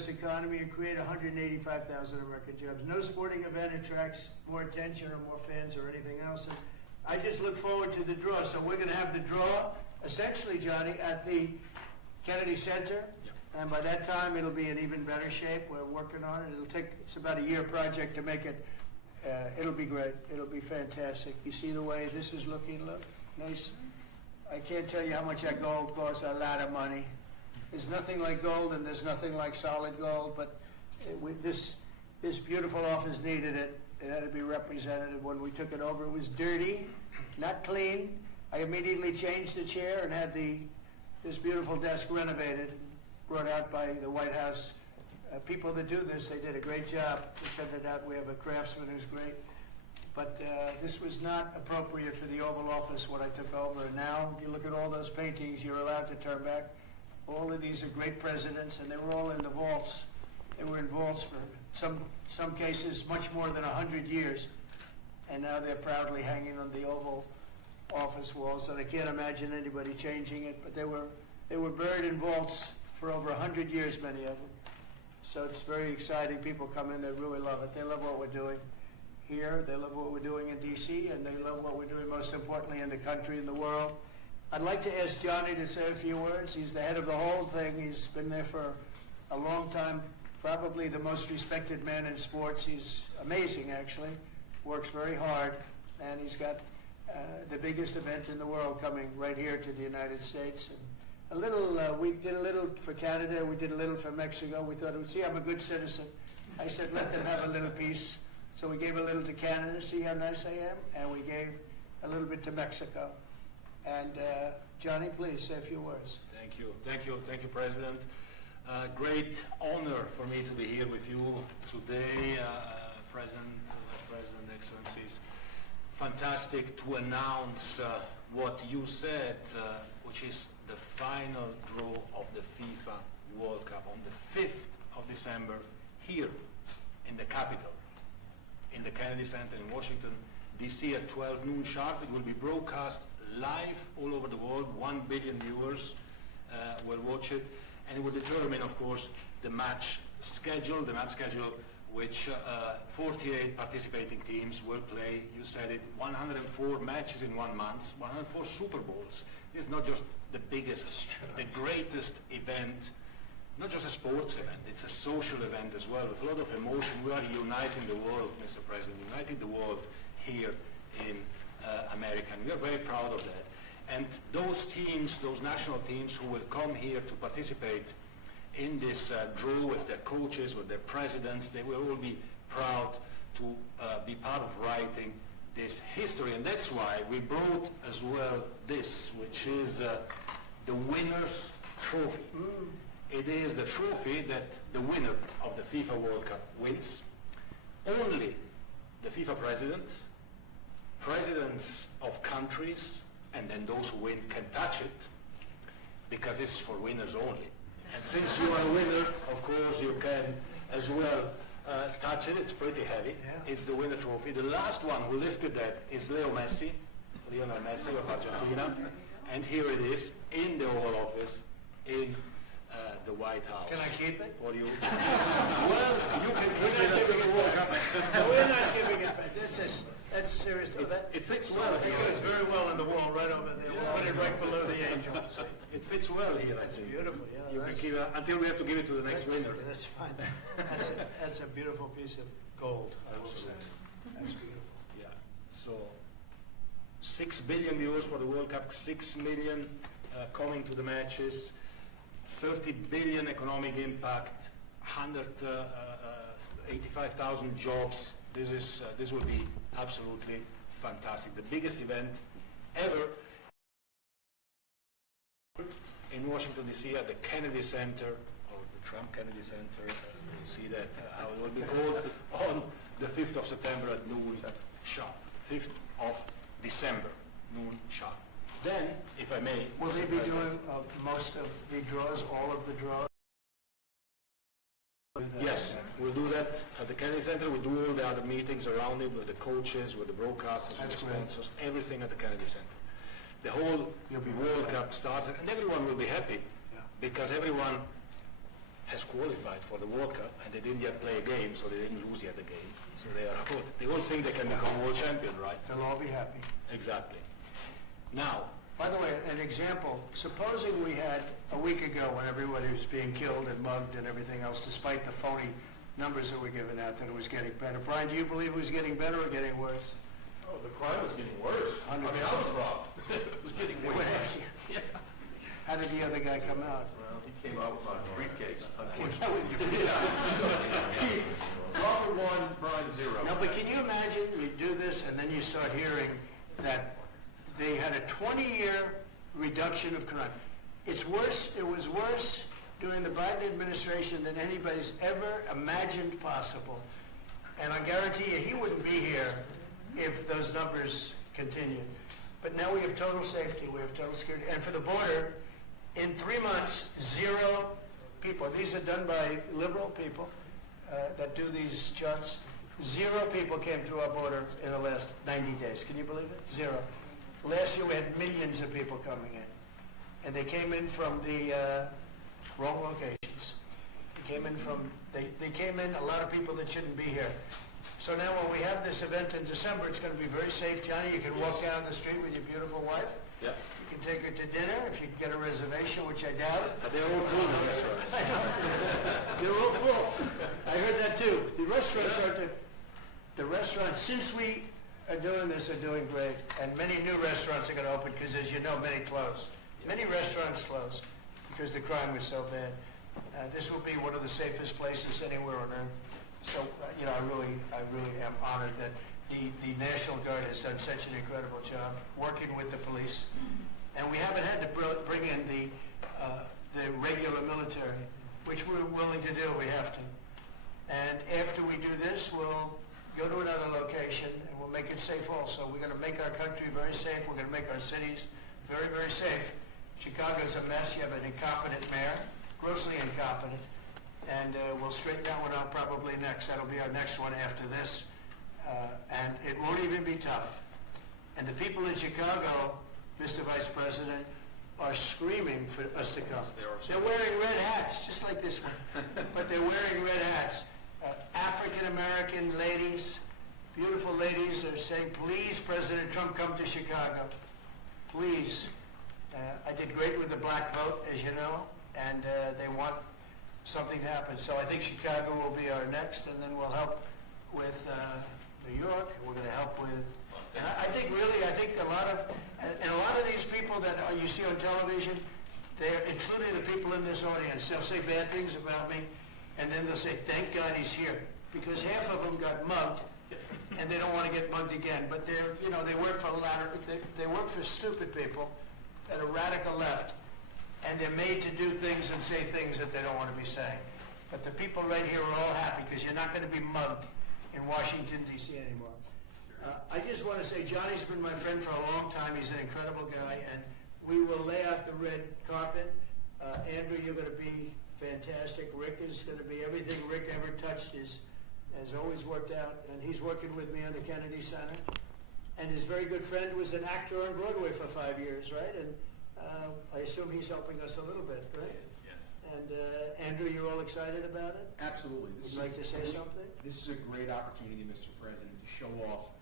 U.S. economy and create 185,000 American jobs. No sporting event attracts more attention or more fans or anything else. And I just look forward to the draw. So we're going to have the draw, essentially, Johnny, at the Kennedy Center. And by that time, it'll be in even better shape. We're working on it. It's about a year project to make it. It'll be great. It'll be fantastic. You see the way this is looking? Look, nice. I can't tell you how much that gold costs. A lot of money. There's nothing like gold, and there's nothing like solid gold. But this beautiful office needed it. It had to be representative. When we took it over, it was dirty, not clean. I immediately changed the chair and had this beautiful desk renovated, brought out by the White House. People that do this, they did a great job. We sent it out. We have a craftsman who's great. But this was not appropriate for the Oval Office when I took over. And now, you look at all those paintings, you're allowed to turn back. All of these are great presidents, and they were all in the vaults. They were in vaults for some cases much more than 100 years. And now they're proudly hanging on the Oval Office walls, and I can't imagine anybody changing it. But they were buried in vaults for over 100 years, many of them. So it's very exciting. People come in, they really love it. They love what we're doing here. They love what we're doing in D.C., and they love what we're doing, most importantly, in the country and the world. I'd like to ask Johnny to say a few words. He's the head of the whole thing. He's been there for a long time, probably the most respected man in sports. He's amazing, actually. Works very hard, and he's got the biggest event in the world coming right here to the United States. And we did a little for Canada, we did a little for Mexico. We thought, see, I'm a good citizen. I said, let them have a little piece. So we gave a little to Canada, see how nice I am? And we gave a little bit to Mexico. And Johnny, please say a few words. Thank you, President. Great honor for me to be here with you today, President, Vice President, Excellencies. Fantastic to announce what you said, which is the final draw of the FIFA World Cup on the 5th of December here in the capital, in the Kennedy Center in Washington, D.C. at 12 noon sharp. It will be broadcast live all over the world. 1 billion viewers will watch it, and it will determine, of course, the match schedule, which 48 participating teams will play. You said it, 104 matches in 1 month, 104 Super Bowls. It's not just the biggest, the greatest event, not just a sports event, it's a social event as well, with a lot of emotion. We are uniting the world, Mr. President, uniting the world here in America, and we are very proud of that. And those teams, those national teams who will come here to participate in this draw with their coaches, with their presidents, they will all be proud to be part of writing this history. And that's why we brought as well this, which is the winner's trophy. It is the trophy that the winner of the FIFA World Cup wins. Only the FIFA president, presidents of countries, and then those who win can touch it, because it's for winners only. And since you are a winner, of course, you can as well touch it. It's pretty heavy. Yeah. It's the winner trophy. The last one who lifted that is Lionel Messi of Argentina. And here it is in the Oval Office in the White House. Can I keep it? For you. Well, you can keep it. No, we're not giving it back. That's serious. It fits well here. It goes very well on the wall right over there. We'll put it right below the angels. It fits well here, I think. It's beautiful, yeah. You can keep it until we have to give it to the next winner. That's fine. That's a beautiful piece of gold, I will say. That's beautiful. Yeah. So 6 billion viewers for the World Cup, 6 million coming to the matches, 30 billion economic impact, 185,000 jobs. This will be absolutely fantastic. The biggest event ever in Washington, D.C. at the Kennedy Center, or the Trump Kennedy Center. You'll see that how it will be called on the 5th of September at noon sharp. 5th of December, noon sharp. Then, if I may... Will they be doing most of the draws, all of the draws? Yes, we'll do that at the Kennedy Center. We'll do all the other meetings around it with the coaches, with the broadcasters, with the sponsors, everything at the Kennedy Center. The whole World Cup starts, and everyone will be happy because everyone has qualified for the World Cup, and they didn't yet play a game, so they didn't lose yet a game. So they all think they can become world champion, right? They'll all be happy. Exactly. Now, By the way, an example, supposing we had a week ago when everybody was being killed and mugged and everything else, despite the phony numbers that were given out, that it was getting better. Brian, do you believe it was getting better or getting worse? Oh, the crime was getting worse. I mean, I was robbed. It was getting They worse. went after you. How did the other guy come out? Well, he came out with my briefcase. Came out with your- Robert 1, Brian 0. No, but can you imagine you do this and then you start hearing that they had a 20-year reduction of crime. It's worse, it was worse during the Biden administration than anybody's ever imagined possible. And I guarantee you he wouldn't be here if those numbers continued. But now we have total safety, we have total security. And for the border, in 3 months, 0 people. These are done by liberal people that do these charts. 0 people came through our border in the last 90 days. Can you believe it? 0. Last year we had millions of people coming in. And they came in from the wrong locations. They came in a lot of people that shouldn't be here. So now when we have this event in December, it's going to be very safe. Johnny, you can walk down the street with your beautiful wife. yeah, You can take her to dinner if you can get a reservation, which I doubt. they're all full, the restaurants. I know. They're all full. I heard that too. The restaurants, since we are doing this, are doing great. And many new restaurants are going to open because, as you know, many closed. Many restaurants closed because the crime was so bad. This will be one of the safest places anywhere on earth. So, I really am honored that the National Guard has done such an incredible job working with the police. And we haven't had to bring in the regular military, which we're willing to do. We have to. And after we do this, we'll go to another location and we'll make it safe also. We're going to make our country very safe. We're going to make our cities very, very safe. Chicago's a mess. You have an incompetent mayor, grossly incompetent. And we'll straighten that one out probably next. That'll be our next one after this. And it won't even be tough. And the people in Chicago, Mr. Vice President, are screaming for us to come. They're wearing red hats, just like this one. But they're wearing red hats. African-American ladies, beautiful ladies, are saying, please, President Trump, come to Chicago. Please. I did great with the black vote, as you know, and they want something to happen. So I think Chicago will be our next, and then we'll help with New York. We're going to help with, and I think a lot of these people that you see on television, they're including the people in this audience. They'll say bad things about me, and then they'll say, thank God he's here, because half of them got mugged, and they don't want to get mugged again. But they work for they work for stupid people at a radical left. And they're made to do things and say things that they don't want to be saying. But the people right here are all happy because you're not going to be mugged in Washington, D.C. anymore. I just want to say Johnny's been my friend for a long time. He's an incredible guy, and we will lay out the red carpet. Andrew, you're going to be fantastic. Rick is going to be everything Rick ever touched has always worked out, and he's working with me on the Kennedy Center. And his very good friend was an actor on Broadway for 5 years, right? And I assume he's helping us a little bit, right? Yes. And Andrew, you're all excited about it? Absolutely. Would you like to say something? This is a great opportunity, Mr. President, to show off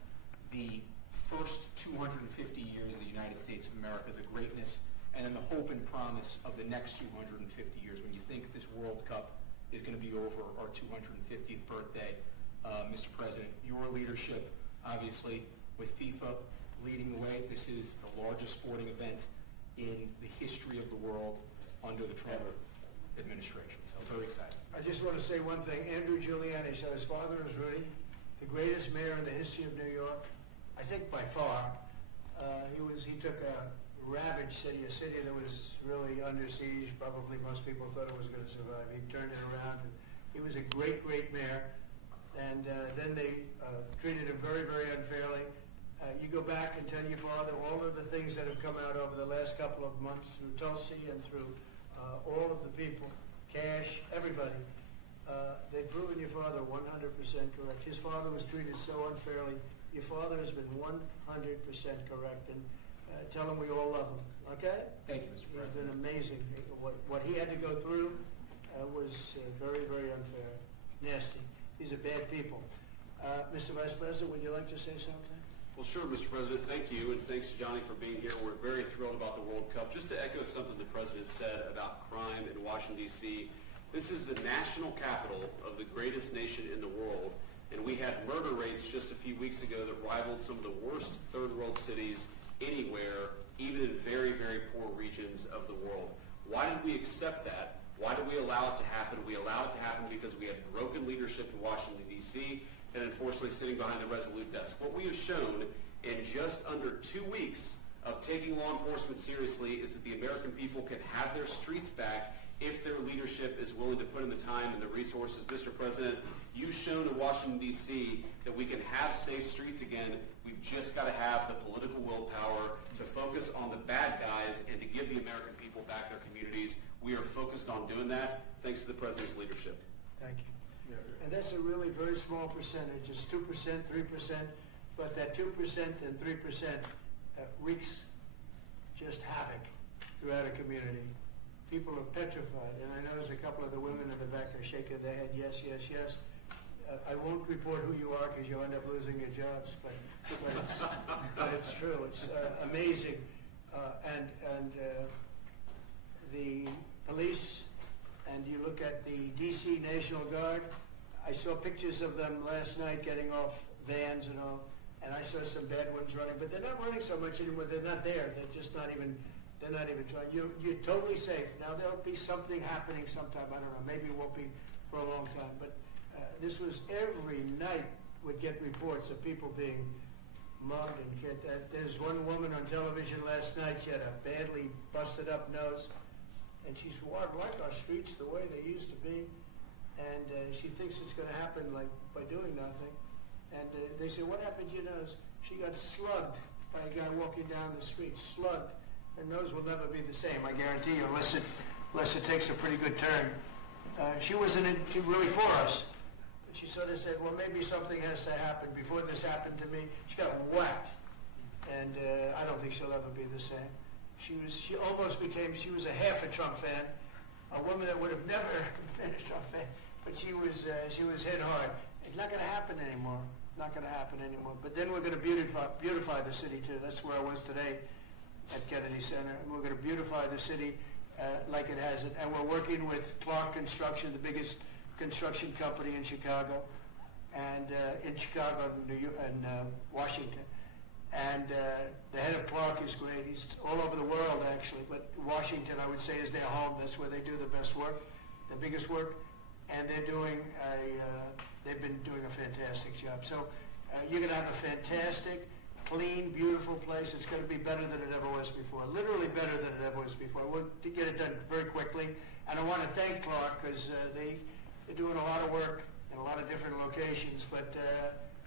the first 250 years of the United States of America, the greatness and then the hope and promise of the next 250 years. When you think this World Cup is going to be over our 250th birthday, Mr. President, your leadership, obviously, with FIFA leading the way, this is the largest sporting event in the history of the world under the Trump administration. So very excited. I just want to say one thing. Andrew Giuliani, so his father is Rudy, the greatest mayor in the history of New York, I think by far. He took a ravaged city, a city that was really under siege. Probably most people thought it was going to survive. He turned it around. And he was a great, great mayor. And then they treated him very, very unfairly. You go back and tell your father all of the things that have come out over the last couple of months through Tulsi and through all of the people, Cash, everybody. They've proven your father 100% correct. His father was treated so unfairly. Your father has been 100% correct. And tell him we all love him, okay? Thank you, Mr. It's President. been amazing what he had to go through. was very, very unfair, nasty. These are bad people. Mr. Vice President, would you like to say something? Well, sure, Mr. President. Thank you, and thanks, Johnny, for being here. We're very thrilled about the World Cup. Just to echo something the President said about crime in Washington, D.C., this is the national capital of the greatest nation in the world, and we had murder rates just a few weeks ago that rivaled some of the worst third-world cities anywhere, even in very, very poor regions of the world. Why did we accept that? Why did we allow it to happen? We allowed it to happen because we had broken leadership in Washington, D.C., and unfortunately sitting behind the Resolute desk. What we have shown in just under 2 weeks of taking law enforcement seriously is that the American people can have their streets back if their leadership is willing to put in the time and the resources. Mr. President, you've shown in Washington, D.C. that we can have safe streets again. We've just got to have the political willpower to focus on the bad guys and to give the American people back their communities. We are focused on doing that thanks to the President's leadership. Thank you. And that's a really very small percentage. It's 2%, 3%, but that 2% and 3% wreaks just havoc throughout a community. People are petrified, and I know there's a couple of the women in the back are shaking their head, yes, yes, yes. I won't report who you are because you'll end up losing your jobs, but it's true. It's amazing. And the police, and you look at the D.C. National Guard, I saw pictures of them last night getting off vans and all, and I saw some bad ones running, but they're not running so much anymore. They're not there. They're just not even, they're not even trying. You're totally safe. Now there'll be something happening sometime, I don't know, maybe it won't be for a long time, but this was every night would get reports of people being mugged and killed. There's one woman on television last night, she had a badly busted up nose, and she swore, "I'd like our streets the way they used to be." And she thinks it's going to happen like by doing nothing. And they say, "What happened to your nose?" She got slugged by a guy walking down the street. Slugged. Her nose will never be the same, I guarantee you, unless it takes a pretty good turn. She wasn't really for us. But she sort of said, well, maybe something has to happen. Before this happened to me, she got whacked. And I don't think she'll ever be the same. She was a half a Trump fan, a woman that would have never been a Trump fan, but she was hit hard. It's not going to happen anymore. Not going to happen anymore. But then we're going to beautify the city too. That's where I was today at Kennedy Center, and we're going to beautify the city like it has it. And we're working with Clark Construction, the biggest construction company in Chicago, and in Chicago, New York, and Washington. And the head of Clark is great. He's all over the world, actually, but Washington, I would say, is their home. That's where they do the best work, the biggest work, and they've been doing a fantastic job. So you're going to have a fantastic, clean, beautiful place. It's going to be better than it ever was before, literally better than it ever was before. We'll get it done very quickly, and I want to thank Clark because they're doing a lot of work in a lot of different locations, but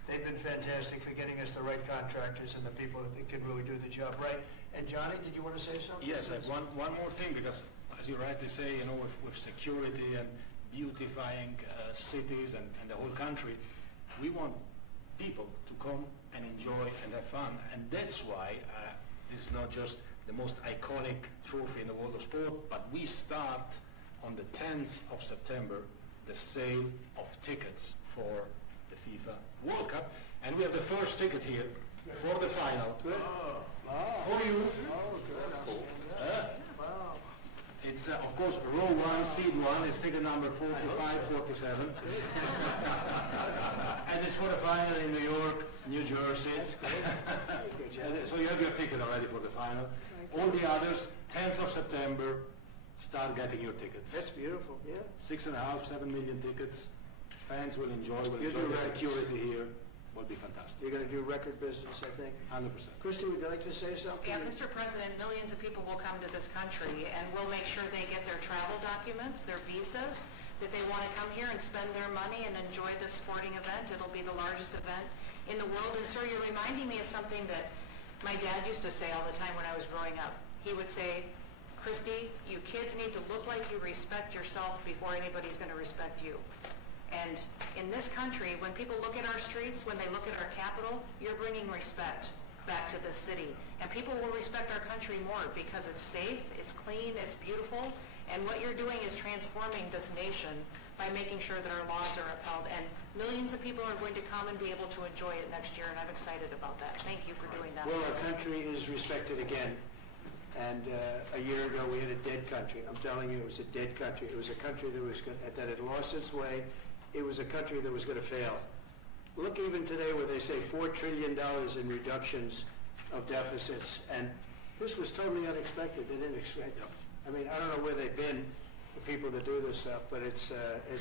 they've been fantastic for getting us the right contractors and the people that can really do the job right. And Johnny, did you want to say something? Yes, I have one more thing, because as you rightly say, with security and beautifying cities and the whole country, we want people to come and enjoy and have fun. And that's why this is not just the most iconic trophy in the world of sport, but we start on the 10th of September the sale of tickets for the FIFA World Cup, and we have the first ticket here for the final. Good. For you. Oh, good. That's cool. Wow. It's, of course, row 1, seat 1. It's ticket number 4547. And it's for the final in New York, New Jersey. Good job. So you have your ticket already for the final. All the others, 10th of September, start getting your tickets. That's beautiful, yeah. 6.5, 7 million tickets. Fans will enjoy You do the right. security here. Will be fantastic. You're going to do record business, I think. 100%. Christy, would you like to say something? Yeah, Mr. President, millions of people will come to this country, and we'll make sure they get their travel documents, their visas, that they want to come here and spend their money and enjoy this sporting event. It'll be the largest event in the world. And sir, you're reminding me of something that my dad used to say all the time when I was growing up. He would say, Christy, you kids need to look like you respect yourself before anybody's going to respect you. And in this country, when people look at our streets, when they look at our capital, you're bringing respect back to the city. And people will respect our country more because it's safe, it's clean, it's beautiful, And what you're doing is transforming this nation by making sure that our laws are upheld. And millions of people are going to come and be able to enjoy it next year, and I'm excited about that. Thank you for doing that. Well, our country is respected again. And a year ago, we had a dead country. I'm telling you, it was a dead country. It was a country that had lost its way. It was a country that was going to fail. Look even today where they say $4 trillion in reductions of deficits. And this was totally unexpected. They didn't expect it. I mean, I don't know where they've been, the people that do this stuff, but it's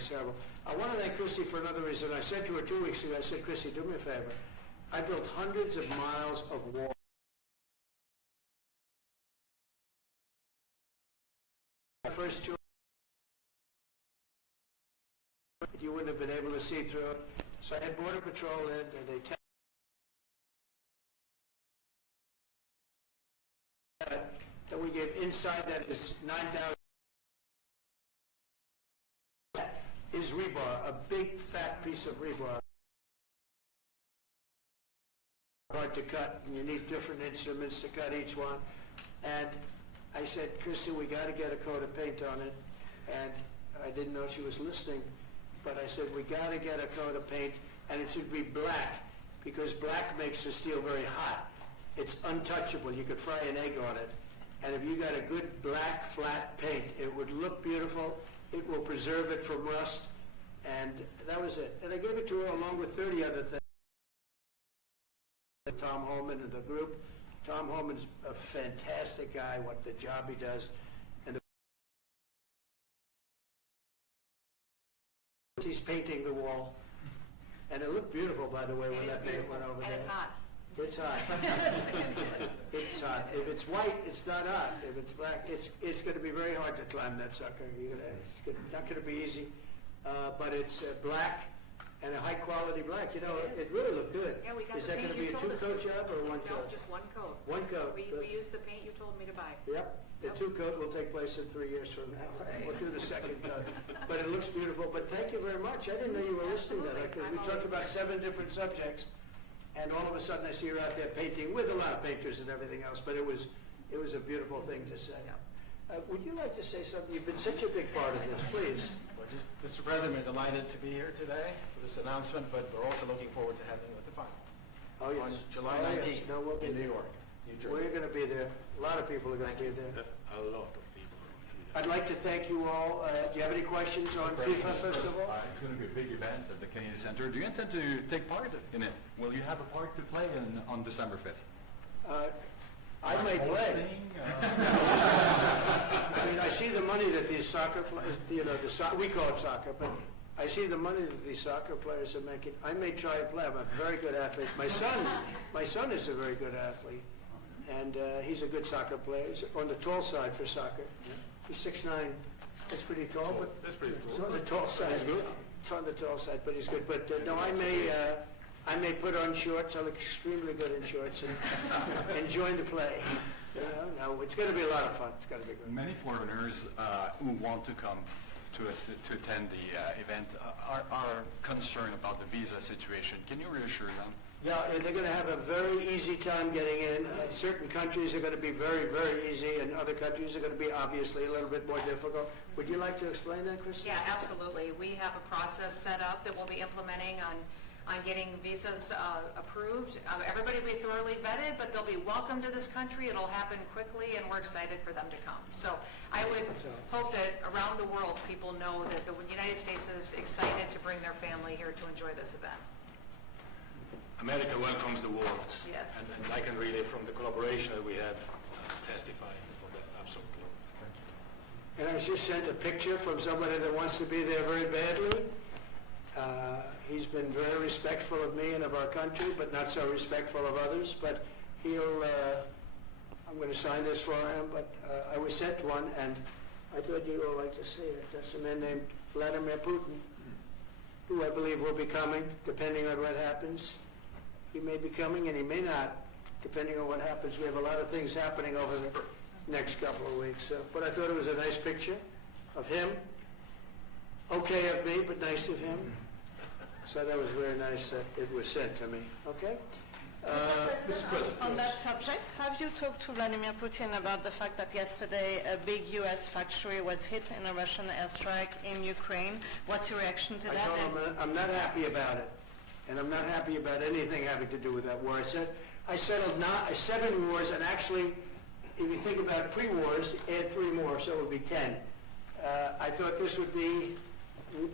terrible. I want to thank Christy for another reason. I said to her 2 weeks ago, I said, Christy, do me a favor. I built hundreds of miles of wall. My first tour, you wouldn't have been able to see through it. So I had Border Patrol in, and they that we gave inside that is 9,000 is rebar, a big fat piece of rebar. Hard to cut, and you need different instruments to cut each one. And I said, Christy, we got to get a coat of paint on it. And I didn't know she was listening, but I said, we got to get a coat of paint, and it should be black, because black makes the steel very hot. It's untouchable. You could fry an egg on it. And if you got a good black flat paint, it would look beautiful. It will preserve it from rust. And that was it. And I gave it to her along with 30 other things. Tom Holman and the group. Tom Holman's a fantastic guy, what the job he does. And he's painting the wall. And it looked beautiful, by the way, when that paint went over there. And it's hot. It's hot. It's hot. If it's white, it's not hot. If it's black, it's going to be very hard to climb that sucker. It's not going to be easy. But it's black and a high-quality black. You know, it really looked good. Yeah, we got Is the that going paint to be you a told us two-coat job or one No, coat? just one coat. One coat. We Good. used the paint you told me to buy. Yep. The Yep. two-coat will take place in 3 years from now. Right. We'll do the second coat. But it looks beautiful. But thank you very much. I didn't know you were listening to that, because we talked about 7 different subjects, and all of a sudden I see her out there painting with a lot of painters and everything else. But it was a beautiful thing to say. Would you like to say something? You've been such a big part of this. Please. Well, Mr. President, we're delighted to be here today for this announcement, but we're also looking forward to having you at the final Oh, yes. on July Oh, yes. 19th No, we'll be in New there. York, New We're Jersey. going to be there. A lot of people are going to be there. A lot of people. I'd like to thank you all. Do you have any questions on FIFA, first of all? It's going to be a big event at the Kennedy Center. Do you intend to take part in it? Will you have a part to play on December 5th? I may play. Hosting, I mean, I see the money that these soccer players, we call it soccer, but I see the money that these soccer players are making. I may try and play. I'm a very good athlete. My son is a very good athlete, and he's a good soccer player. He's on the tall side for soccer. He's 6'9". That's pretty tall, but That's pretty it's cool. on the tall side. He's good. It's on the tall side, but he's good. But no, I may put on shorts. I look extremely good in shorts and join the play. No, it's going to be a lot of fun. It's going to be good. Many foreigners who want to come to attend the event are concerned about the visa situation. Can you reassure them? Yeah, they're going to have a very easy time getting in. Certain countries are going to be very, very easy, and other countries are going to be obviously a little bit more difficult. Would you like to explain that, Christy? Yeah, absolutely. We have a process set up that we'll be implementing on getting visas approved. Everybody will be thoroughly vetted, but they'll be welcome to this country. It'll happen quickly, and we're excited for them to come. So I would hope that around the world people know that the United States is excited to bring their family here to enjoy this event. America welcomes the world. Yes. And I can really, from the collaboration that we have, testify for that, absolutely. And I just sent a picture from somebody that wants to be there very badly. He's been very respectful of me and of our country, but not so respectful of others. But I'm going to sign this for him, but I was sent one, and I thought you'd all like to see it. That's a man named Vladimir Putin, who I believe will be coming, depending on what happens. He may be coming, and he may not, depending on what happens. We have a lot of things happening over the next couple of weeks. But I thought it was a nice picture of him. Okay of me, but nice of him. So that was very nice that it was sent to me. Okay? Mr. President. On that subject, have you talked to Vladimir Putin about the fact that yesterday a big U.S. factory was hit in a Russian airstrike in Ukraine? What's your reaction to I that? told him I'm not happy about it, and I'm not happy about anything having to do with that war. I settled 7 wars, and actually, if you think about pre-wars, add 3 more, so it would be 10. I thought this would be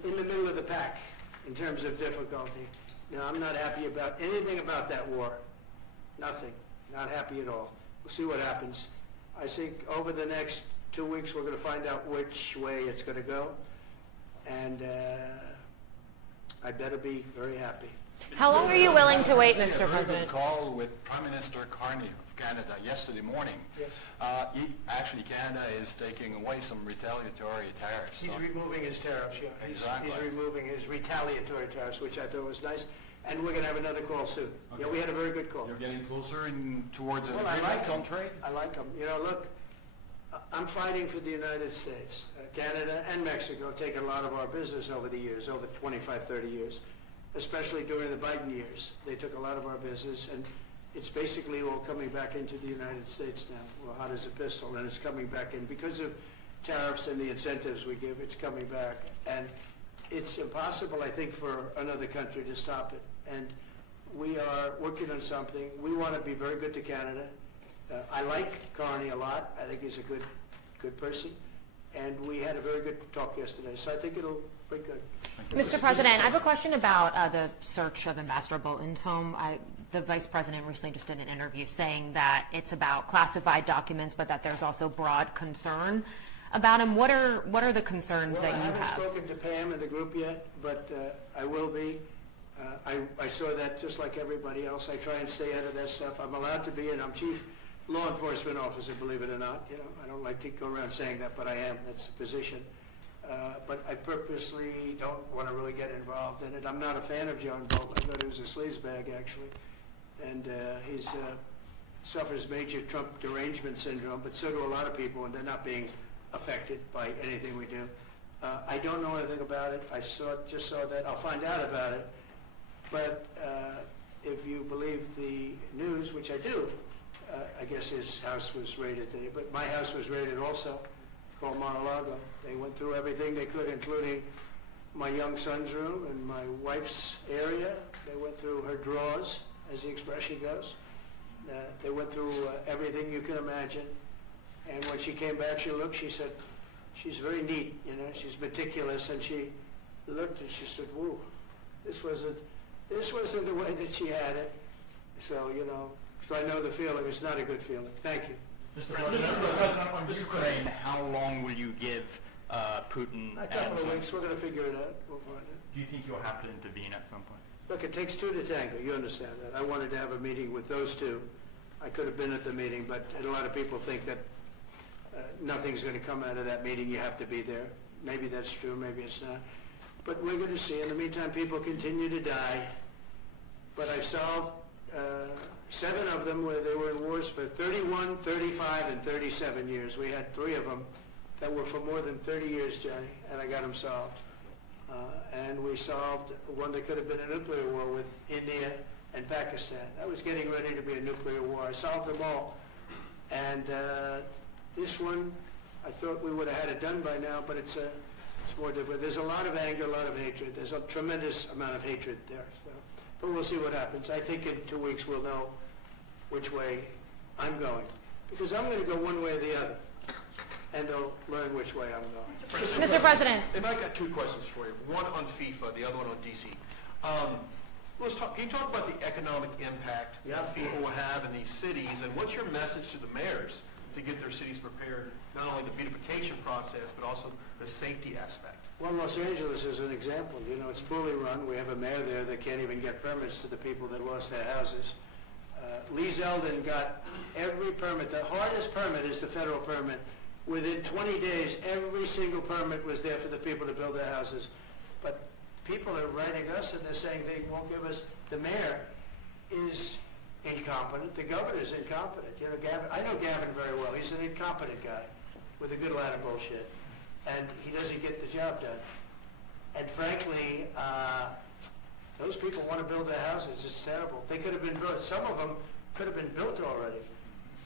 in the middle of the pack in terms of difficulty. No, I'm not happy about anything about that war. Nothing. Not happy at all. We'll see what happens. I think over the next 2 weeks we're going to find out which way it's going to go, and I better be very happy. How long are you willing to wait, I had Mr. a very President? good call with Prime Minister Carney of Canada yesterday morning. Yes. Actually, Canada is taking away some retaliatory tariffs. He's so- removing his tariffs, yeah. Exactly. He's removing his retaliatory tariffs, which I thought was nice. And we're going to have another call soon. Yeah, we had a very good call. You're getting closer towards an Well, I agreement like on him. trade? I like him. You know, look, I'm fighting for the United States. Canada and Mexico have taken a lot of our business over the years, over 25, 30 years, especially during the Biden years. They took a lot of our business, and it's basically all coming back into the United States now. Well, hot as a pistol, and it's coming back in. Because of tariffs and the incentives we give, it's coming back. And it's impossible, I think, for another country to stop it. And we are working on something. We want to be very good to Canada. I like Carney a lot. I think he's a good person. And we had a very good talk yesterday. So I think it'll be good. Mr. President, I have a question about the search of Ambassador Bolton's home. The Vice President recently just did an interview saying that it's about classified documents, but that there's also broad concern about him. What are the concerns that you I haven't have? spoken to Pam in the group yet, but I will be. I saw that just like everybody else. I try and stay out of that stuff. I'm allowed to be, and I'm chief law enforcement officer, believe it or not. You know, I don't like to go around saying that, but I am. That's the position. But I purposely don't want to really get involved in it. I'm not a fan of John Bolton. I thought he was a sleazebag, actually. And he suffers major Trump derangement syndrome, but so do a lot of people, and they're not being affected by anything we do. I don't know anything about it. I just saw that. I'll find out about it. But if you believe the news, which I do, I guess his house was raided today. But my house was raided also, called Mar-a-Lago. They went through everything they could, including my young son's room and my wife's area. They went through her drawers, as the expression goes. They went through everything you can imagine. And when she came back, she said, she's very neat, you know, she's meticulous, and she looked and she said, whoa, this wasn't the way that she had it. So, you know, so I know the feeling. It's not a good feeling. Thank you. Mr. President, on Ukraine, how long will you give Putin? A couple of weeks, we're going to figure it out. We'll find it. Do you think you'll have to intervene at some point? Look, it takes 2 to tango. You understand that. I wanted to have a meeting with those 2. I could have been at the meeting, but a lot of people think that nothing's going to come out of that meeting. You have to be there. Maybe that's true, maybe it's not. But we're going to see. In the meantime, people continue to die. But I've solved 7 of them where they were in wars for 31, 35, and 37 years. We had 3 of them that were for more than 30 years, Johnny, and I got them solved. And we solved one that could have been a nuclear war with India and Pakistan. That was getting ready to be a nuclear war. I solved them all. And this one, I thought we would have had it done by now, but it's more difficult. There's a lot of anger, a lot of hatred. There's a tremendous amount of hatred there. So. But we'll see what happens. I think in 2 weeks we'll know which way I'm going. Because I'm going to go one way or the other. And they'll learn which way I'm going. Mr. President. If I got 2 questions for you, one on FIFA, the other one on DC. Can you talk about the economic impact that FIFA will have in these cities, and what's your message to the mayors to get their cities prepared, not only the beautification process, but also the safety aspect? Well, Los Angeles is an example. You know, it's poorly run. We have a mayor there that can't even get permits to the people that lost their houses. Lee Zeldin got every permit. The hardest permit is the federal permit. Within 20 days, every single permit was there for the people to build their houses. But people are writing us and they're saying they won't give us. The mayor is incompetent. The governor is incompetent. You know, Gavin. I know Gavin very well. He's an incompetent guy with a good lot of bullshit, and he doesn't get the job done. And frankly, Those people want to build their houses. It's terrible. They could have been built. Some of them could have been built already.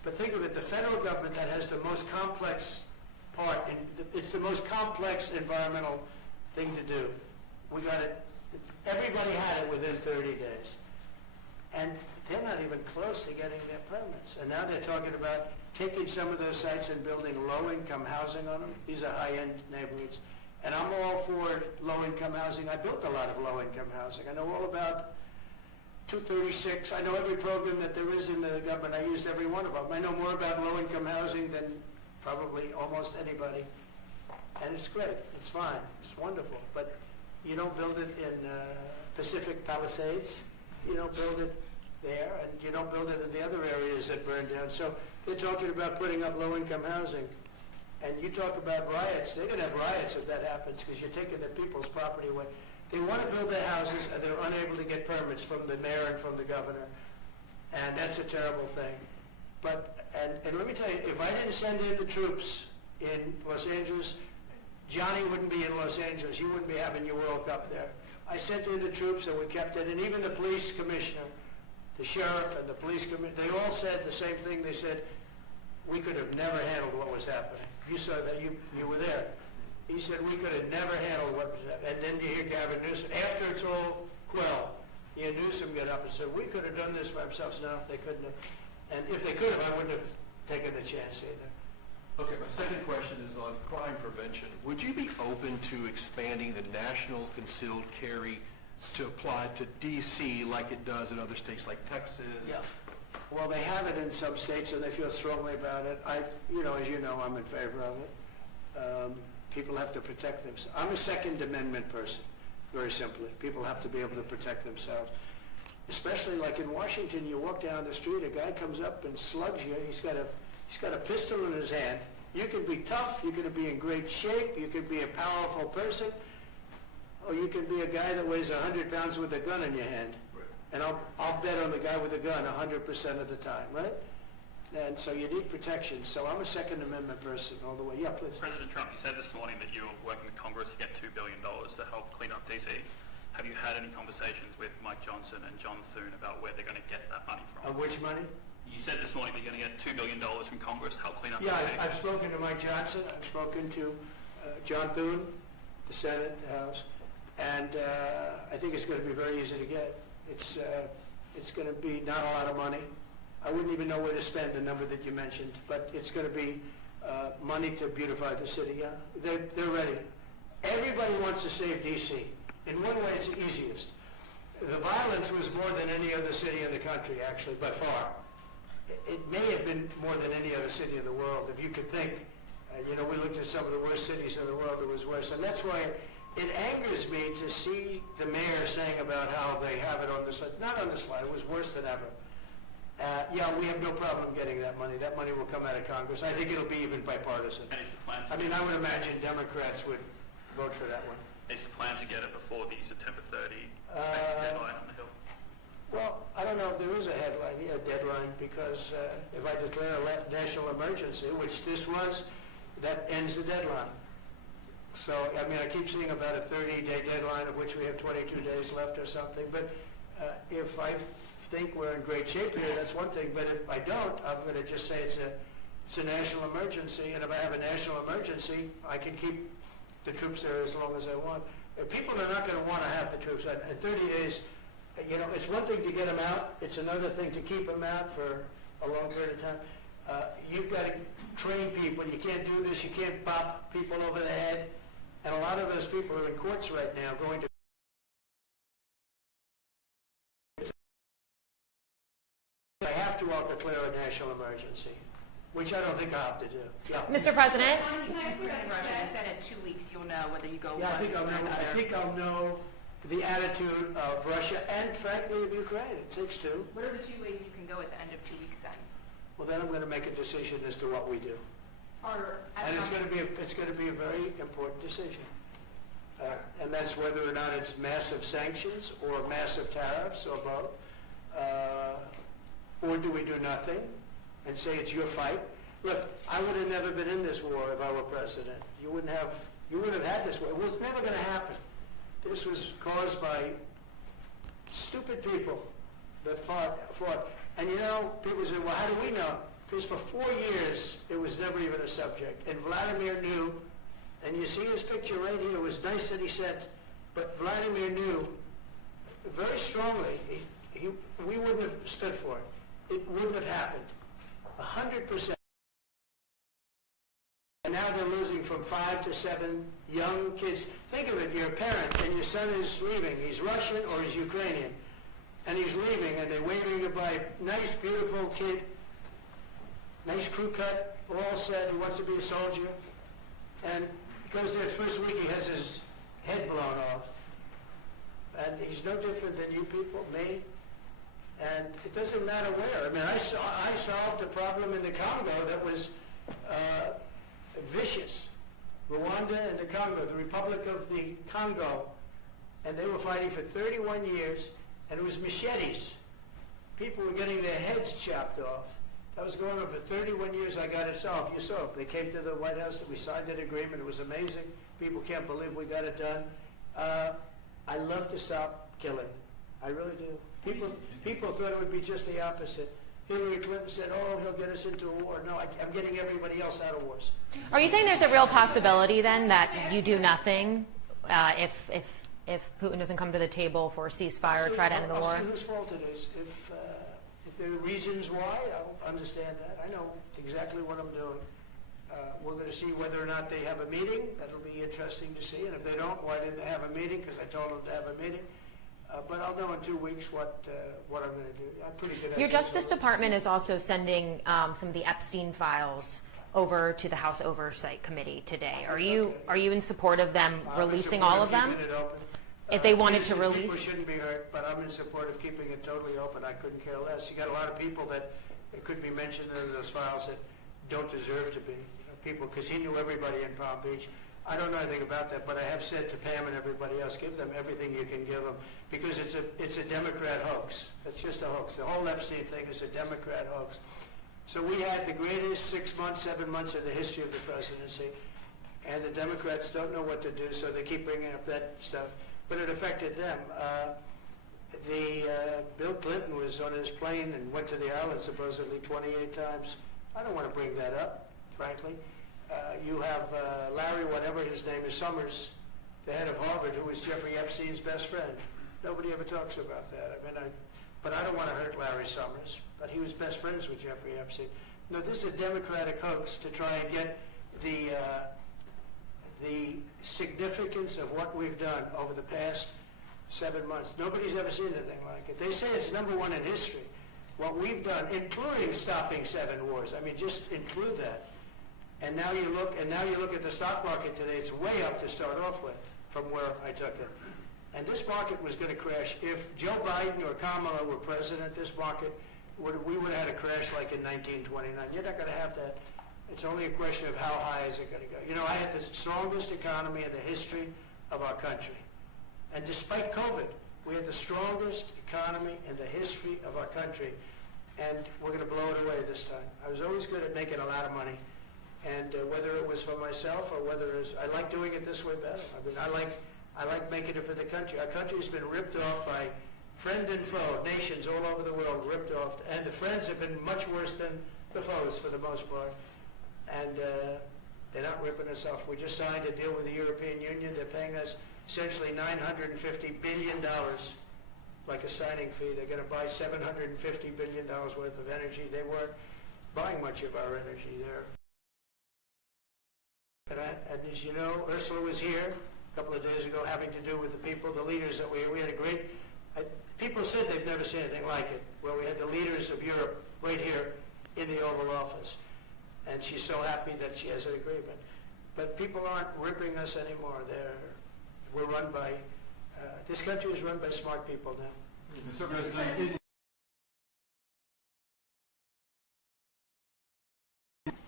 But think of it, the federal government that has the most complex part, and it's the most complex environmental thing to do. We got it, everybody had it within 30 days. And they're not even close to getting their permits. And now they're talking about taking some of those sites and building low-income housing on them. These are high-end neighborhoods. And I'm all for low-income housing. I built a lot of low-income housing. I know all about 236. I know every program that there is in the government. I used every one of them. I know more about low-income housing than probably almost anybody. And it's great. It's fine. It's wonderful. But you don't build it in Pacific Palisades. You don't build it there, and you don't build it in the other areas that burn down. So they're talking about putting up low-income housing. And you talk about riots. They're going to have riots if that happens because you're taking the people's property away. They want to build their houses, and they're unable to get permits from the mayor and from the governor. And that's a terrible thing. But, and let me tell you, if I didn't send in the troops in Los Angeles, Johnny wouldn't be in Los Angeles. You wouldn't be having your World Cup there. I sent in the troops, and we kept it. And even the police commissioner, the sheriff and the police commissioner, they all said the same thing. They said, we could have never handled what was happening. You saw that. You were there. He said, we could have never handled what was happening. And then you hear Gavin Newsom. After it's all quelled, you hear Newsom get up and say, we could have done this by ourselves. No, they couldn't have. And if they could have, I wouldn't have taken the chance either. Okay, my second question is on crime prevention. Would you be open to expanding the national concealed carry to apply to D.C. like it does in other states like Texas? Yeah. Well, they have it in some states, and they feel strongly about it. As you know, I'm in favor of it. People have to protect themselves. I'm a Second Amendment person, very simply. People have to be able to protect themselves. Especially like in Washington, you walk down the street, a guy comes up and slugs you. He's got a pistol in his hand. You can be tough, you can be in great shape, you can be a powerful person, or you can be a guy that weighs 100 pounds with a gun in your hand. Right. And I'll bet on the guy with a gun 100% of the time, right? And so you need protection. So I'm a Second Amendment person all the way. Yeah, please. President Trump, you said this morning that you were working with Congress to get $2 billion to help clean up DC. Have you had any conversations with Mike Johnson and John Thune about where they're going to get that money from? Which money? You said this morning that you're going to get $2 billion from Congress to help clean up DC. DC. I've spoken to Mike Johnson. I've spoken to John Thune, the Senate, the House, and I think it's going to be very easy to get. It's going to be not a lot of money. I wouldn't even know where to spend the number that you mentioned, but it's going to be money to beautify the city. Yeah, they're ready. Everybody wants to save D.C. In one way, it's the easiest. The violence was more than any other city in the country, actually, by far. It may have been more than any other city in the world, if you could think. We looked at some of the worst cities in the world. It was worse, and that's why it angers me to see the mayor saying about how they have it on the slide. Not on the slide. It was worse than ever. We have no problem getting that money. That money will come out of Congress. I think it'll be even bipartisan. And is the plan I would imagine Democrats would vote for that one. Is the plan to get it before the September 30 deadline on the Hill? Well, I don't know if there is a deadline, because if I declare a national emergency, which this was, that ends the deadline. So, I keep seeing about a 30-day deadline, of which we have 22 days left or something. But if I think we're in great shape here, that's one thing. But if I don't, I'm going to just say it's a national emergency. And if I have a national emergency, I can keep the troops there as long as I want. People are not going to want to have the troops. In 30 days, it's one thing to get them out. It's another thing to keep them out for a long period of time. You've got to train people. You can't do this. You can't bop people over the head. And a lot of those people are in courts right now going to... I have to declare a national emergency, which I don't think I have to do. Yeah. Mr. President? Can I ask you a question? You said in 2 weeks you'll know whether you go Yeah, one way or another. I think I'll know the attitude of Russia and, frankly, of Ukraine. It takes two. What are the 2 ways you can go at the end of 2 weeks then? Well, then I'm going to make a decision as to what we do. And it's going to be a very important decision. And that's whether or not it's massive sanctions or massive tariffs or both. Or do we do nothing and say it's your fight? Look, I would have never been in this war if I were president. You wouldn't have had this war. It was never going to happen. This was caused by stupid people that fought. And you know, people say, well, how do we know? Because for 4 years, it was never even a subject. And Vladimir knew, and you see his picture right here. It was nice that he said, but Vladimir knew very strongly, we wouldn't have stood for it. It wouldn't have happened. 100%. And now they're losing from 5 to 7 young kids. Think of it, you're a parent and your son is leaving. He's Russian or he's Ukrainian. And he's leaving and they're waving goodbye. Nice, beautiful kid. Nice crew cut, all set, he wants to be a soldier. And because their first week he has his head blown off. And he's no different than you people, me. And it doesn't matter where. I mean, I solved a problem in the Congo that was vicious. Rwanda and the Congo, the Republic of the Congo. And they were fighting for 31 years, and it was machetes. People were getting their heads chopped off. That was going on for 31 years. I got it solved. You saw it. They came to the White House, and we signed an agreement. It was amazing. People can't believe we got it done. I love to stop killing. I really do. People thought it would be just the opposite. Hillary Clinton said, oh, he'll get us into a war. No, I'm getting everybody else out of wars. Are you saying there's a real possibility then that you do nothing if Putin doesn't come to the table for a ceasefire or try to end the war? I'll see whose fault it is. If there are reasons why, I'll understand that. I know exactly what I'm doing. We're going to see whether or not they have a meeting. That'll be interesting to see. And if they don't, why didn't they have a meeting? Because I told them to have a meeting. But I'll know in 2 weeks what I'm going to do. I'm pretty good at Your this. Justice Department is also sending some of the Epstein files over to the House Oversight Committee today. Are you in support of them releasing all of them? Keeping it open. If they wanted to Innocent release? people shouldn't be hurt, but I'm in support of keeping it totally open. I couldn't care less. You got a lot of people that it could be mentioned in those files that don't deserve to be. People, because he knew everybody in Palm Beach. I don't know anything about that, but I have said to Pam and everybody else, give them everything you can give them, because it's a Democrat hoax. It's just a hoax. The whole Epstein thing is a Democrat hoax. So we had the greatest 6 months, 7 months in the history of the presidency, and the Democrats don't know what to do, so they keep bringing up that stuff. But it affected them. Bill Clinton was on his plane and went to the island supposedly 28 times. I don't want to bring that up, frankly. You have Larry, whatever his name is, Summers, the head of Harvard, who was Jeffrey Epstein's best friend. Nobody ever talks about that. But I don't want to hurt Larry Summers. But he was best friends with Jeffrey Epstein. No, this is a Democratic hoax to try and get the significance of what we've done over the past 7 months. Nobody's ever seen anything like it. They say it's #1 in history. What we've done, including stopping 7 wars. I mean, just include that. And now you look at the stock market today. It's way up to start off with from where I took it. And this market was going to crash. If Joe Biden or Kamala were president, this market we would have had a crash like in 1929. You're not going to have that. It's only a question of how high is it going to go. You know, I had the strongest economy in the history of our country. And despite COVID, we had the strongest economy in the history of our country. And we're going to blow it away this time. I was always good at making a lot of money. And whether it was for myself or whether it was, I like doing it this way better. I mean, I like making it for the country. Our country's been ripped off by friend and foe, nations all over the world ripped off. And the friends have been much worse than the foes for the most part. And they're not ripping us off. We just signed a deal with the European Union. They're paying us essentially $950 billion, like a signing fee. They're going to buy $750 billion worth of energy. They weren't buying much of our energy there. And as you know, Ursula was here a couple of days ago having to do with the people, the leaders that we had a great, people said they've never seen anything like it, where we had the leaders of Europe right here in the Oval Office. And she's so happy that she has an agreement. But people aren't ripping us anymore. We're run by, this country is run by smart people now. Mr. President,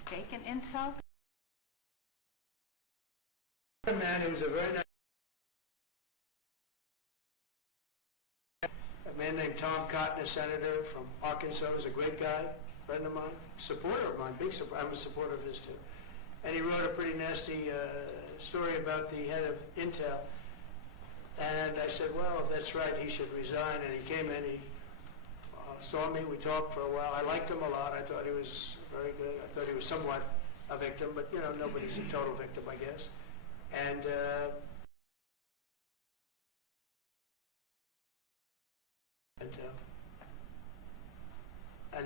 Stake in Intel? A man who was a very nice, a man named Tom Cotton, a senator from Arkansas, was a great guy, friend of mine, supporter of mine, big supporter. I'm a supporter of his too. And he wrote a pretty nasty story about the head of Intel. And I said, well, if that's right, he should resign. And he came in, he saw me, we talked for a while. I liked him a lot. I thought he was very good. I thought he was somewhat a victim, but, you know, nobody's a total victim, I guess. And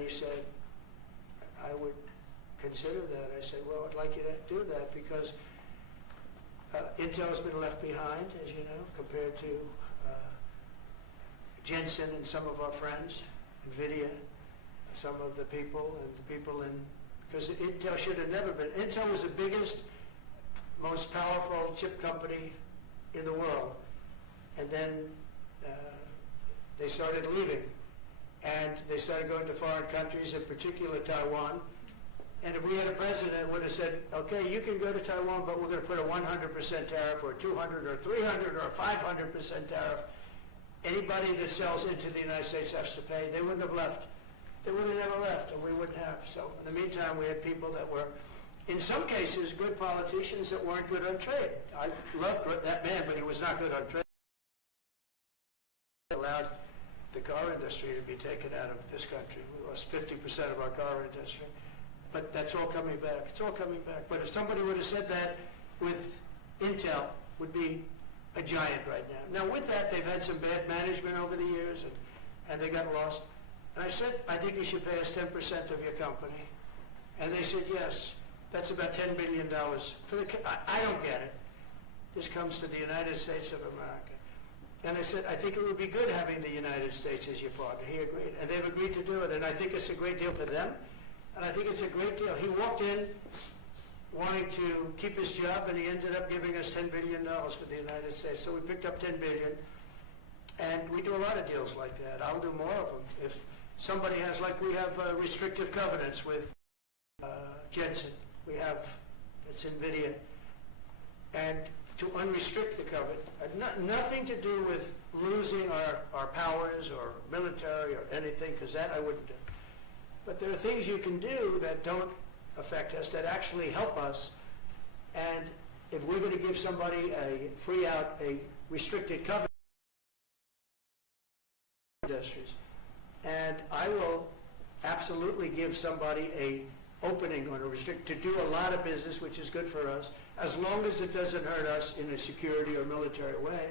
he said, I would consider that. I said, well, I'd like you to do that because Intel's been left behind, as you know, compared to Jensen and some of our friends, NVIDIA, some of the people, and the people in, because Intel should have never been. Intel was the biggest, most powerful chip company in the world. And then they started leaving. And they started going to foreign countries, in particular Taiwan. And if we had a president that would have said, okay, you can go to Taiwan, but we're going to put a 100% tariff or 200 or 300 or 500% tariff, anybody that sells into the United States has to pay. They wouldn't have left. They would have never left, and we wouldn't have. So in the meantime, we had people that were, in some cases, good politicians that weren't good on trade. I loved that man, but he was not good on trade. Allowed the car industry to be taken out of this country. We lost 50% of our car industry. But that's all coming back. It's all coming back. But if somebody would have said that with Intel, would be a giant right now. Now with that, they've had some bad management over the years, and they got lost. And I said, I think you should pay us 10% of your company. And they said, yes. That's about $10 billion. I don't get it. This comes to the United States of America. And I said, I think it would be good having the United States as your partner. He agreed. And they've agreed to do it. And I think it's a great deal for them. And I think it's a great deal. He walked in wanting to keep his job, and he ended up giving us $10 billion for the United States. So we picked up $10 billion. And we do a lot of deals like that. I'll do more of them. If somebody has, like we have restrictive covenants with Jensen. We have, it's NVIDIA. And to unrestrict the covenant, nothing to do with losing our powers or military or anything, because that I wouldn't do. But there are things you can do that don't affect us, that actually help us. And if we're going to give somebody a restricted covenant, industries, and I will absolutely give somebody a opening on a to do a lot of business, which is good for us, as long as it doesn't hurt us in a security or military way.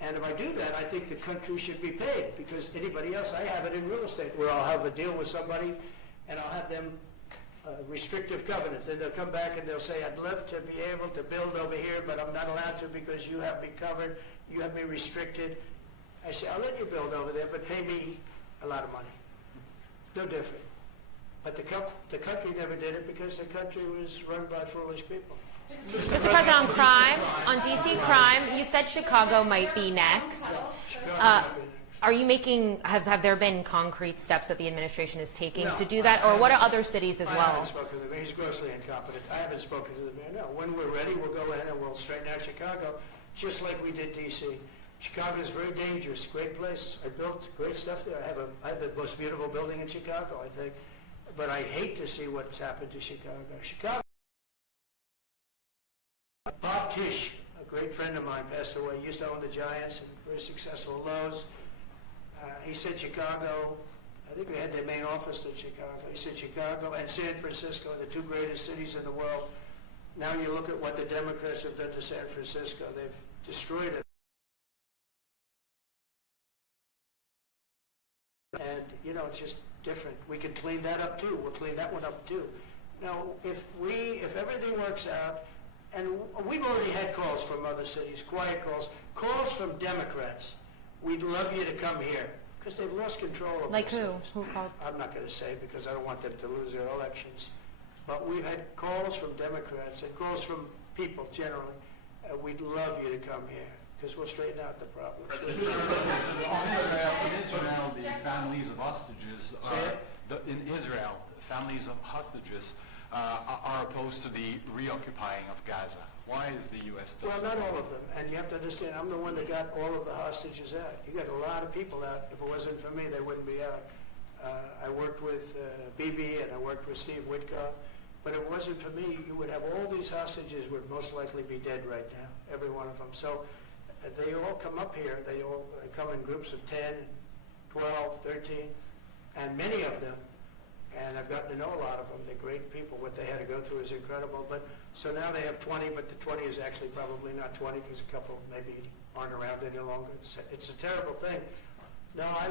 And if I do that, I think the country should be paid, because anybody else, I have it in real estate, where I'll have a deal with somebody and I'll have them restrictive covenant. Then they'll come back and they'll say, I'd love to be able to build over here, but I'm not allowed to because you have me covered, you have me restricted. I say, I'll let you build over there, but pay me a lot of money. No different. But the country never did it because the country was run by foolish people. Mr. President, on crime, on DC crime, you said Chicago might be next. Are you making, have there been concrete steps that the administration is taking to do that, or what are other cities as I well? haven't spoken to the mayor. He's grossly incompetent. I haven't spoken to the mayor. No, when we're ready, we'll go ahead and we'll straighten out Chicago, just like we did DC. Chicago is very dangerous, great place. I built great stuff there. I have the most beautiful building in Chicago, I think. But I hate to see what's happened to Chicago. Bob Tisch, a great friend of mine, passed away. He used to own the Giants and very successful Lowe's. He said Chicago, I think they had their main office in Chicago. He said Chicago and San Francisco are the two greatest cities in the world. Now you look at what the Democrats have done to San Francisco. They've destroyed it. And, you know, it's just different. We can clean that up too. We'll clean that one up too. Now, if everything works out, and we've already had calls from other cities, quiet calls from Democrats. We'd love you to come here, because they've lost control of Like who? cities. Who called? I'm not going to say, because I don't want them to lose their elections. But we've had calls from Democrats and calls from people generally. We'd love you to come here, because we'll straighten out the problem. In Israel, the families of hostages are opposed to the reoccupying of Gaza. Why is the U.S. Well, not all of them. And you have to understand, I'm the one that got all of the hostages out. You got a lot of people out. If it wasn't for me, they wouldn't be out. I worked with Bibi and I worked with Steve Witkoff. But if it wasn't for me, you would have all these hostages would most likely be dead right now, every one of them. So they all come up here. They come in groups of 10, 12, 13, and many of them, and I've gotten to know a lot of them. They're great people. What they had to go through is incredible. But so now they have 20, but the 20 is actually probably not 20 because a couple maybe aren't around any longer. It's a terrible thing. No, I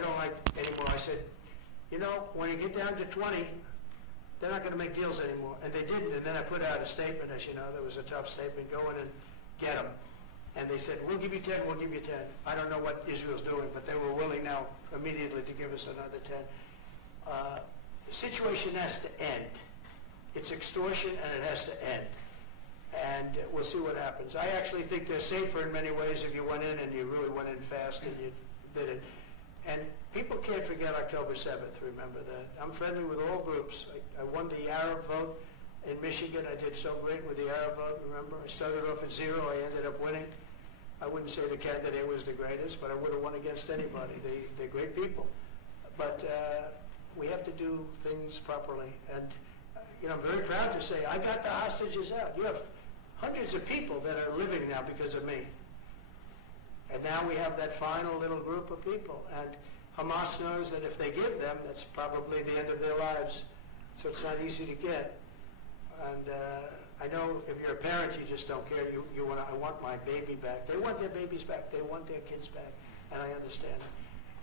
don't like anymore. I said, you know, when you get down to 20, they're not going to make deals anymore. And they didn't. And then I put out a statement, as you know, there was a tough statement, go in and get them. And they said, we'll give you 10, we'll give you 10. I don't know what Israel's doing, but they were willing now immediately to give us another 10. The situation has to end. It's extortion and it has to end. And we'll see what happens. I actually think they're safer in many ways if you went in and you really went in fast and you did it. And people can't forget October 7th, remember that. I'm friendly with all groups. I won the Arab vote in Michigan. I did so great with the Arab vote, remember? I started off at 0, I ended up winning. I wouldn't say the candidate was the greatest, but I would have won against anybody. They're great people. But we have to do things properly. And you know, I'm very proud to say I got the hostages out. You have hundreds of people that are living now because of me. And now we have that final little group of people. And Hamas knows that if they give them, that's probably the end of their lives. So it's not easy to get. And I know if you're a parent, you just don't care. You want, I want my baby back. They want their babies back. They want their kids back. And I understand it.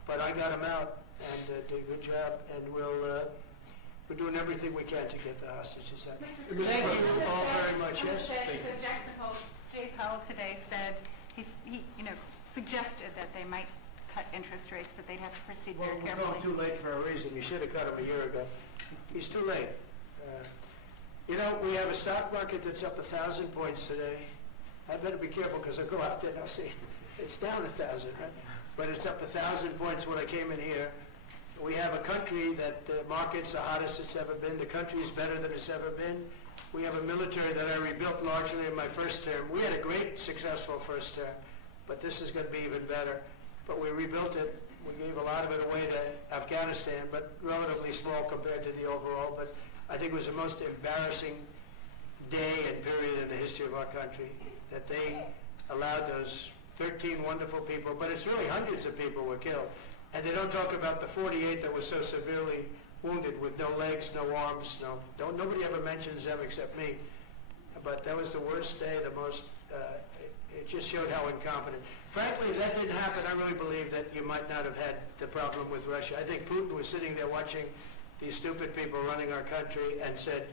But I got them out and did a good job. And we're doing everything we can to get the hostages out. Thank you all very much. Yes? So Jackson Hole, Jay Powell today said he suggested that they might cut interest rates, but they'd have to proceed very Well, carefully. we're going too late for a reason. You should have cut him a year ago. He's too late. You know, we have a stock market that's up 1,000 points today. I better be careful because I'll go out there and I'll see it's down 1,000, right? But it's up 1,000 points when I came in here. We have a country that the market's the hottest it's ever been. The country is better than it's ever been. We have a military that I rebuilt largely in my first term. We had a great, successful first term, but this is going to be even better. But we rebuilt it. We gave a lot of it away to Afghanistan, but relatively small compared to the overall. But I think it was the most embarrassing day and period in the history of our country that they allowed those 13 wonderful people, but it's really hundreds of people were killed. And they don't talk about the 48 that were so severely wounded with no legs, no arms, nobody ever mentions them except me. But that was the worst day, the most, it just showed how incompetent. Frankly, if that didn't happen, I really believe that you might not have had the problem with Russia. I think Putin was sitting there watching these stupid people running our country and said,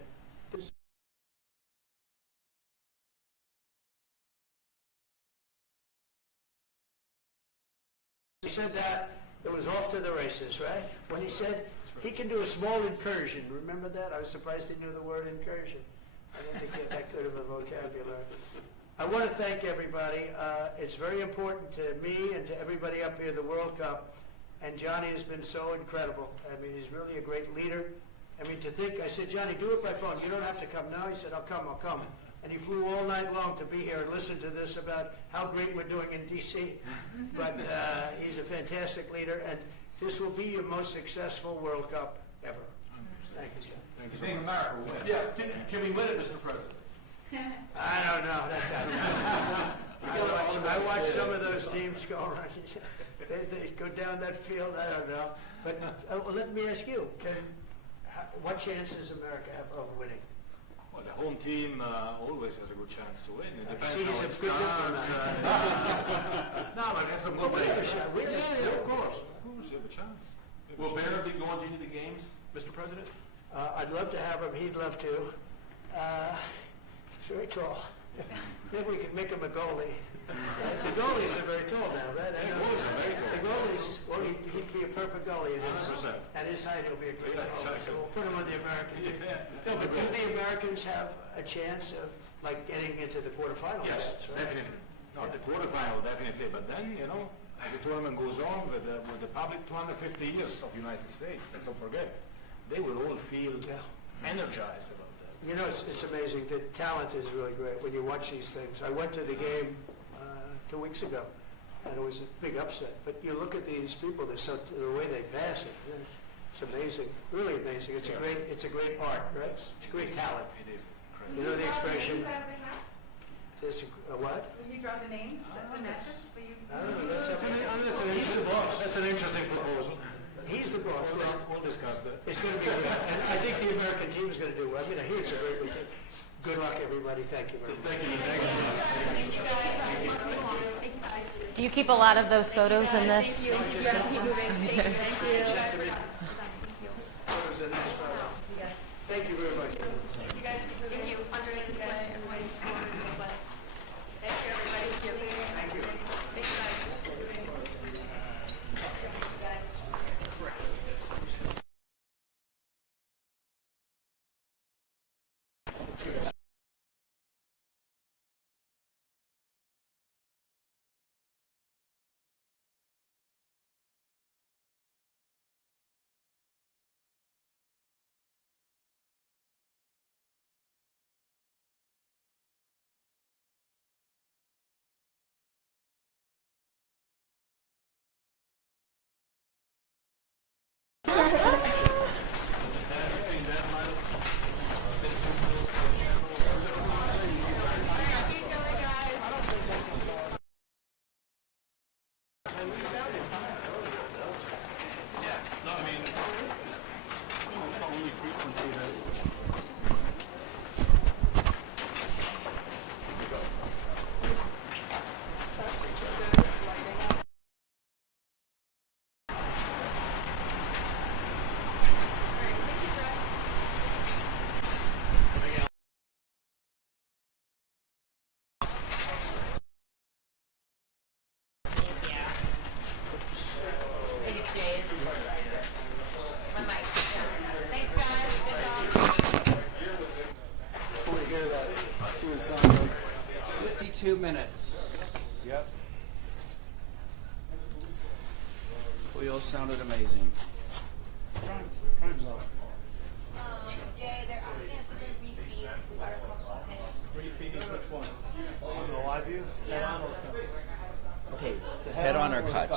he said that, it was off to the races, right? When he said he can do a small incursion, remember that? I was surprised he knew the word incursion. I didn't think that good of a vocabulary. I want to thank everybody. It's very important to me and to everybody up here, the World Cup. And Johnny has been so incredible. I mean, he's really a great leader. I mean, to think, I said, Johnny, do it by phone. You don't have to come now. He said, I'll come. And he flew all night long to be here and listen to this about how great we're doing in D.C. But he's a fantastic leader, and this will be your most successful World Cup ever. Thank you, John. Thank you so much. Yeah, can we win it, Mr. President? I don't know. I watch some of those teams go around. They go down that field. I don't know. But well, let me ask you: what chance does America have of winning? Well, the home team always has a good chance to win. It depends See, how he's it a good starts. No, but it has some good we have a players. shot. Yeah, of course. Of course, you have a chance. Will Bears be going to any of the games, Mr. President? I'd love to have him. He'd love to. He's very tall. Maybe we could make him a goalie. The goalies are very tall now, right? The goalies, well, he'd be a perfect goalie. At his height, he'll be a great goalie. So we'll put him on the American team. No, but do the Americans have a chance of, like, getting into the quarterfinals? Yes, right? definitely. Not the quarterfinal, definitely. But then, you know, as the tournament goes on with the public 250 years of United States, let's don't forget, they will all feel energized about that. You know, it's amazing. The talent is really great when you watch these things. I went to the game 2 weeks ago, and it was a big upset. But you look at these people, the way they pass it, it's amazing, really amazing. It's a great art, right? It's a great talent. It is incredible. You know the expression, This, what? Will you draw the names, the matches? Will you? I don't know, that's an interesting proposal. He's the boss. We'll discuss that. It's going to be good. And I think the American team is going to do well. I mean, I hear it's a very good team. Good luck, everybody. Thank you very much. Thank you guys. Do you keep a lot of those photos in this? Photos in this photo. Yes. Thank you very much. You guys, thank you. Andre, this way, everybody forward this way. Thank you, everybody. Thank you. Thank you, guys. No, I mean, it's not only frequency that. Thanks, guys. Good job. Before we hear that, see what it sounds like. 52 minutes. Yep. Wheels sounded amazing. Jay, they're asking if we can refeed. We got a couple of minutes. Refeeding which one? On the live view? Yeah. Okay, head on or cuts?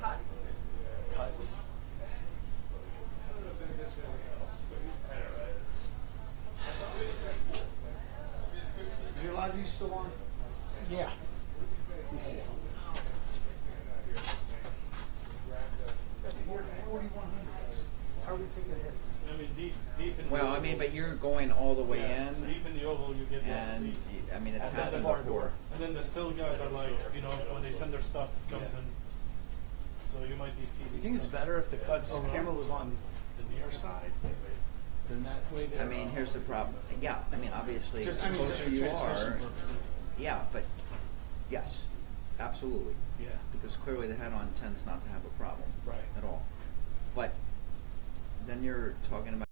Cuts. Is your live view still on? Yeah. Let me see something. 4,100. How are we taking hits? I mean, deep in Well, I mean, but you're going all the way in, deep in the oval, you get and I mean, it's At the happened far before. door. And then the still guys are like, you know, when they send their stuff, it comes Yeah. in. So you might be feeding. You think it's better if the cuts camera was on the near side? Then that way I mean, here's the problem. Yeah, I mean, obviously, the just for closer you transmission are, purposes. yeah, but yes, absolutely. Yeah. Because clearly the head on tends not to have a problem Right. at all. But then you're talking about